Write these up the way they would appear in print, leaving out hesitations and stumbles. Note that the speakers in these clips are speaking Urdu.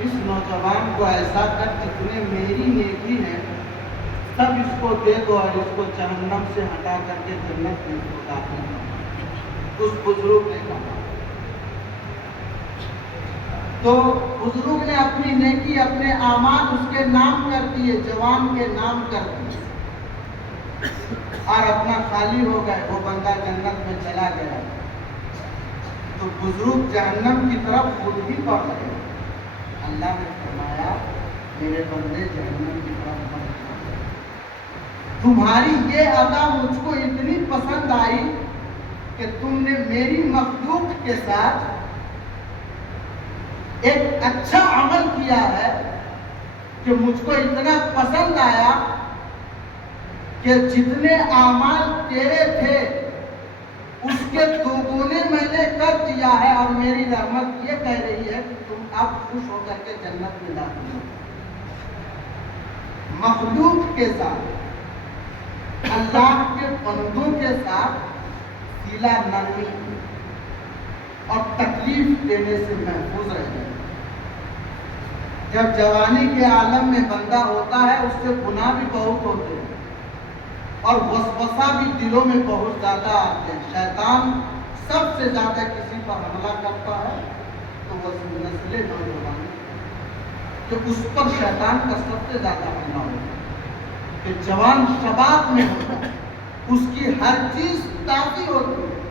اس نوجوان کو ایسا کر جتنے میری نیکی ہے سب اس کو دے دو اور اس کو جہنم سے ہٹا کر کے جنت میں اس کو داخل کرو۔ اس بزرگ نے کہا تو بزرگ نے اپنی نیکی اپنے اعمال اس کے نام کر دیے، جوان کے نام کر دیے اور اپنا خالی ہو گئے، وہ بندہ جنت میں چلا گیا۔ تو بزرگ جہنم کی طرف خود ہی بڑھ گئے۔ اللہ نے فرمایا میرے بندے جہنم کی طرف مت جاؤ، تمہاری یہ ادا مجھ کو اتنی پسند آئی کہ تم نے میری مخلوق کے ساتھ ایک اچھا عمل کیا ہے کہ مجھ کو اتنا پسند آیا کہ جتنے اعمال تیرے تھے اس کے دوگنے میں نے کر دیا ہے، اور میری رحمت یہ کہہ رہی ہے کہ تم اب خوش ہو کر کے جنت میں داخل ہو۔ مخلوق کے ساتھ، اللہ کے بندوں کے ساتھ سیلا نرمی اور تکلیف دینے سے محفوظ رہے۔ جب جوانی کے عالم میں بندہ ہوتا ہے اس سے گناہ بھی بہت ہوتے ہیں اور وسوسہ بھی دلوں میں بہت زیادہ آتے ہیں۔ شیطان سب سے زیادہ کسی پر حملہ کرتا ہے تو وہ نسل نوجوان کہ اس پر شیطان کا سب سے زیادہ حملہ ہوتا ہے کہ جوان شباب میں ہوتا ہے، اس کی ہر چیز تازی ہوتی ہے،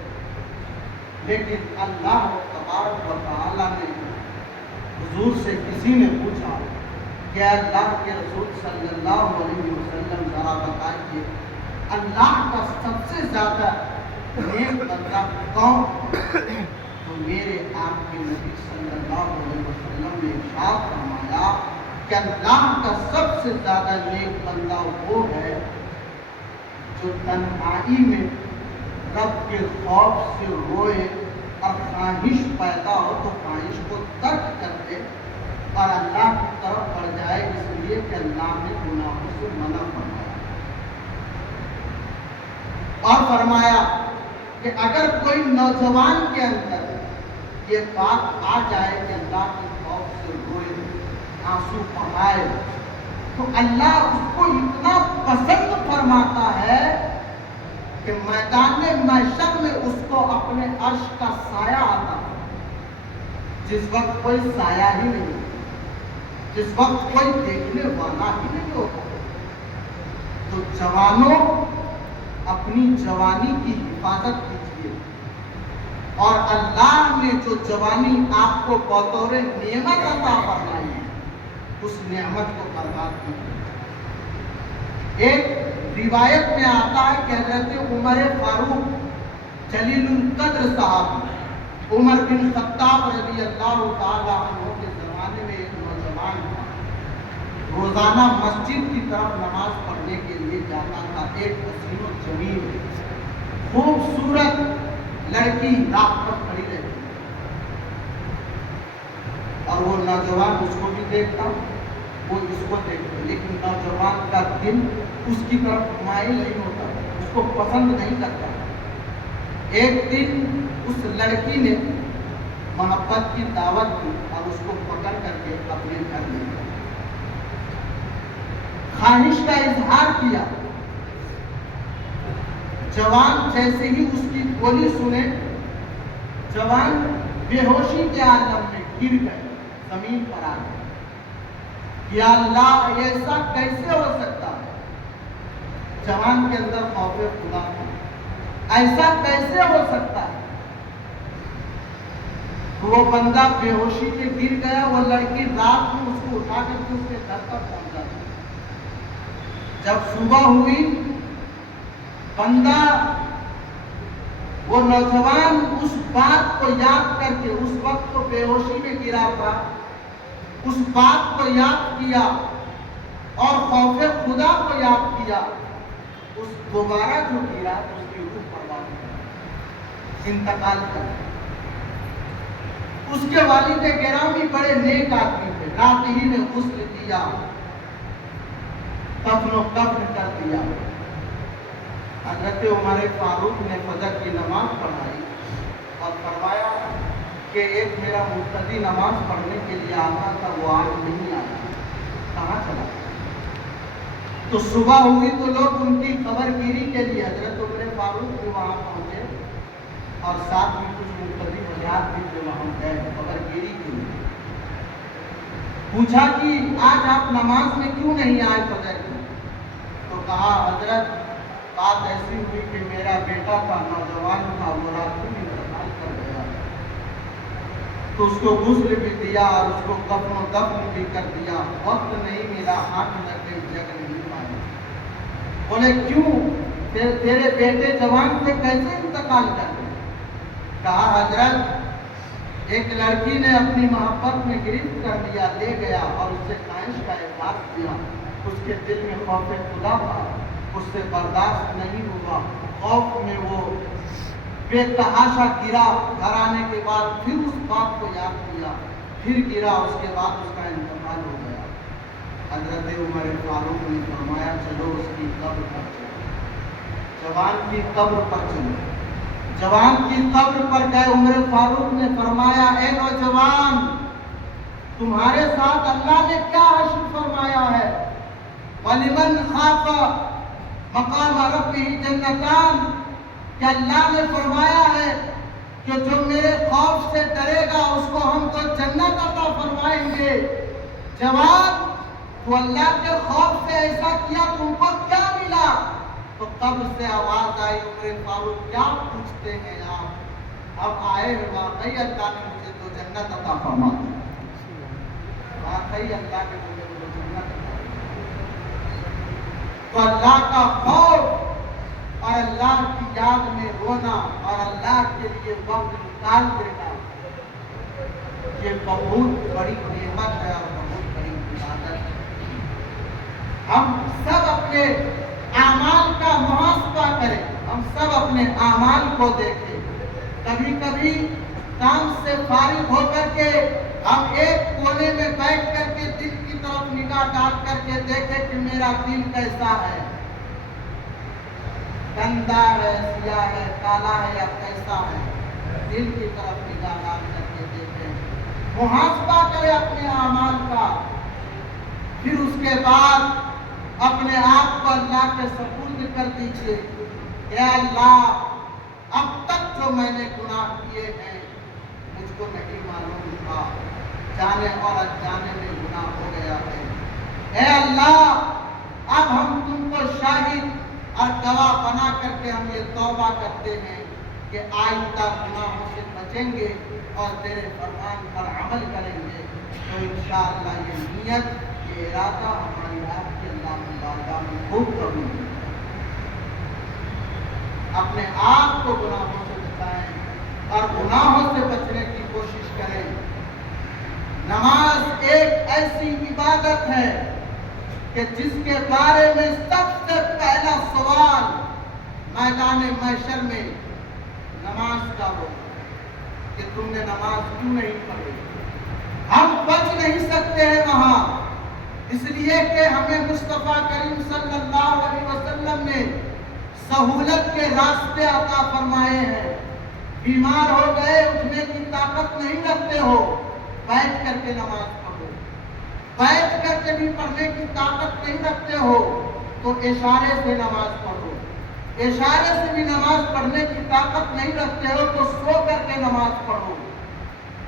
لیکن اللہ تبارک و تعالیٰ نے حضور سے کسی نے پوچھا کہ اللہ کے رسول صلی اللہ علیہ وسلم ذرا بتائیے اللہ کا سب سے زیادہ نیک بندہ کون؟ تو میرے آپ کے نبی صلی اللہ علیہ وسلم نے ارشاد فرمایا کہ اللہ کا سب سے زیادہ نیک بندہ وہ ہے جو تنہائی میں رب کے خوف سے روئے اور خواہش پیدا ہو تو خواہش کو ترک کر دے اور اللہ کی طرف بڑھ جائے، اس لیے کہ اللہ نے گناہوں سے منع فرمایا۔ اور فرمایا کہ اگر کوئی نوجوان کے اندر یہ بات آ جائے کہ اللہ کے خوف سے روئے، آنسو بہائے، تو اللہ اس کو اتنا پسند فرماتا ہے کہ میدان محشر میں اس کو اپنے عرش کا سایہ آتا ہے، جس وقت کوئی سایہ ہی نہیں، جس وقت کوئی دیکھنے والا ہی نہیں ہوتا۔ تو جوانوں اپنی جوانی کی حفاظت کیجیے، اور اللہ نے جو جوانی آپ کو بطور نعمت عطا فرمائی ہے اس نعمت کو برباد نہیں۔ ایک روایت میں آتا ہے کہ حضرت عمر فاروق جلیل القدر صاحب عمر بن خطاب رضی اللہ تعالیٰ عنہ کے زمانے میں ایک نوجوان تھا، روزانہ مسجد کی طرف نماز پڑھنے کے لیے جاتا تھا۔ ایک حسین و جمیل خوبصورت لڑکی راہ پر کھڑی رہتی اور وہ نوجوان اس کو بھی دیکھتا، وہ اس کو دیکھتا، لیکن نوجوان کا دل اس کی طرف مائل نہیں ہوتا، اس کو پسند نہیں کرتا۔ ایک دن اس لڑکی نے محبت کی دعوت دی اور اس کو پکڑ کر کے اپنے گھر لے گیا، خواہش کا اظہار کیا۔ جوان جیسے ہی اس کی بولی سنے، جوان بے ہوشی کے عالم میں گر گئے، زمین پر آ گئے۔ یا اللہ، ایسا کیسے ہو سکتا ہے؟ جوان کے اندر خوف خدا تھا، ایسا کیسے ہو سکتا ہے؟ وہ بندہ بے ہوشی میں گر گیا، وہ لڑکی رات میں اس کو اٹھا کر کے اس کے گھر پر پہنچا دی۔ جب صبح ہوئی، بندہ وہ نوجوان اس بات کو یاد کر کے، اس وقت تو بے ہوشی میں گرا تھا، اس بات کو یاد کیا اور خوف خدا کو یاد کیا۔ اس دوبارہ جو گرا اس کی روح پرواز انتقال کر گیا۔ اس کے والد گرامی بڑے نیک آدمی تھے، رات ہی نے غسل دیا، کفن و کفن کر دیا۔ حضرت عمر فاروق نے فجر کی نماز پڑھائی اور فرمایا کہ ایک میرا مقتدی نماز پڑھنے کے لیے آتا تھا، وہ آج نہیں آیا، کہاں چلا گیا؟ تو صبح ہوئی تو لوگ ان کی خبر گیری کے لیے حضرت عمر فاروق بھی وہاں پہنچے اور ساتھ میں کچھ مقتدی حضرات بھی جو وہاں گئے خبر گیری کے لیے۔ پوچھا کہ آج آپ نماز میں کیوں نہیں آئے فجر کی؟ تو کہا حضرت بات ایسی ہوئی کہ میرا بیٹا تھا، نوجوان تھا، وہ رات میں انتقال کر گیا، تو اس کو غسل بھی دیا اور اس کو کفن و دفن بھی کر دیا، وقت نہیں ملا، 8 منٹ میں جگ نہیں پایا۔ بولے کیوں؟ تیرے بیٹے جوان تھے، کیسے انتقال کر گئے؟ کہا حضرت ایک لڑکی نے اپنی محبت میں گرفت کر لیا، لے گیا اور اس سے خواہش کا احساس کیا، اس کے دل میں خوف خدا تھا، اس سے برداشت نہیں ہوا، خوف میں وہ بے تحاشا گرا، گھر آنے کے بعد پھر اس بات کو یاد کیا، پھر گرا، اس کے بعد اس کا انتقال ہو گیا۔ حضرت عمر فاروق نے فرمایا چلو اس کی قبر پر چلو، جوان کی قبر پر چلو۔ جوان کی قبر پر گئے، عمر فاروق نے فرمایا اے نوجوان، تمہارے ساتھ اللہ نے کیا حشر فرمایا ہے؟ وَلِمَنْ خَافَ مَقَامَ رَبِّهِ جَنَّتَانِ، کہ اللہ نے فرمایا ہے کہ جو میرے خوف سے ڈرے گا اس کو ہم تو جنت عطا فرمائیں گے۔ جوان، تو اللہ کے خوف سے ایسا کیا، تم کو کیا ملا؟ تو قبر سے آواز آئی عمر فاروق کیا پوچھتے ہیں آپ؟ اب آئے ہیں، واقعی اللہ نے مجھے تو جنت عطا فرما دی، واقعی اللہ نے مجھے تو جنت عطا فرما دی۔ تو اللہ کا خوف اور اللہ کی یاد میں رونا اور اللہ کے لیے وقت نکال دینا، یہ بہت بڑی نعمت ہے اور بہت بڑی عبادت ہے۔ ہم سب اپنے اعمال کا محاسبہ کریں، ہم سب اپنے اعمال کو دیکھیں۔ کبھی کبھی کام سے فارغ ہو کر کے ہم ایک کونے میں بیٹھ کر کے دل کی طرف نگاہ ڈال کر کے دیکھیں کہ میرا دل کیسا ہے، گندا ہے، سیاہ ہے، کالا ہے یا کیسا ہے۔ دل کی طرف نگاہ ڈال کر کے دیکھیں، محاسبہ کریں اپنے اعمال کا، پھر اس کے بعد اپنے آپ کو اللہ کے سپرد کر دیجئے کہ اے اللہ، اب تک جو میں نے گناہ کیے ہیں مجھ کو نہیں معلوم تھا، جانے اور انجانے میں گناہ ہو گیا ہے۔ اے اللہ، اب ہم تم کو شاہد اور گواہ بنا کر کے ہم یہ توبہ کرتے ہیں کہ آئندہ گناہوں سے بچیں گے اور تیرے فرمان پر عمل کریں گے۔ تو انشاءاللہ یہ نیت، یہ ارادہ ہماری آپ کے اللہ کی بارگاہ میں خوب قبول ہے۔ اپنے آپ کو گناہوں سے بچائیں اور گناہوں سے بچنے کی کوشش کریں۔ نماز ایک ایسی عبادت ہے کہ جس کے بارے میں سب سے پہلا سوال میدان محشر میں نماز کا ہوگا کہ تم نے نماز کیوں نہیں پڑھی۔ ہم بچ نہیں سکتے ہیں وہاں، اس لیے کہ ہمیں مصطفیٰ کریم صلی اللہ علیہ وسلم نے سہولت کے راستے عطا فرمائے ہیں۔ بیمار ہو گئے، اٹھنے کی طاقت نہیں رکھتے ہو، بیٹھ کر کے نماز پڑھو، بیٹھ کر کے بھی پڑھنے کی طاقت نہیں رکھتے ہو تو اشارے سے نماز پڑھو، اشارے سے بھی نماز پڑھنے کی طاقت نہیں رکھتے ہو تو سو کر کے نماز پڑھو،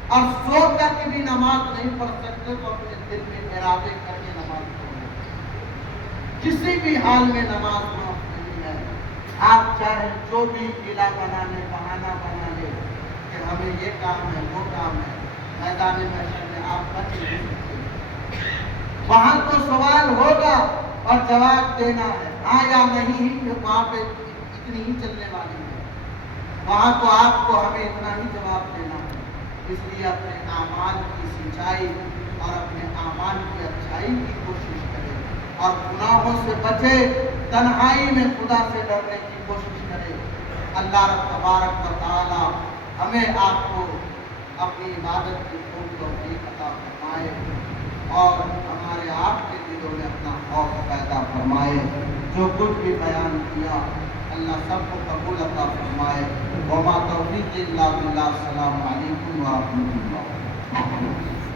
اور سو کر کے بھی نماز نہیں پڑھ سکتے تو اپنے دل میں ارادے کر کے نماز پڑھو۔ کسی بھی حال میں نماز معاف نہیں ہے۔ آپ چاہے جو بھی ہیلا بنا لے، بہانہ بنا لے کہ ہمیں یہ کام ہے، وہ کام ہے، میدان محشر میں آپ بچ نہیں سکتے۔ وہاں تو سوال ہوگا اور جواب دینا ہے، ہاں یا نہیں، کہ وہاں پہ اتنی ہی چلنے والی ہے، وہاں تو آپ کو ہمیں اتنا ہی جواب دینا ہے۔ اس لیے اپنے اعمال کی سچائی اور اپنے اعمال کی اچھائی کی کوشش کرے اور گناہوں سے بچے، تنہائی میں خدا سے ڈرنے کی کوشش کرے۔ اللہ رب تبارک و تعالی ہمیں آپ کو اپنی عبادت کی خوب توفیق عطا فرمائے اور ہمارے آپ کے دلوں میں اپنا خوف پیدا فرمائے۔ جو کچھ بھی بیان کیا اللہ سب کو قبول عطا فرمائے۔ وما توفیق الا باللہ۔ السلام علیکم۔ علیکم ورحمۃ اللہ۔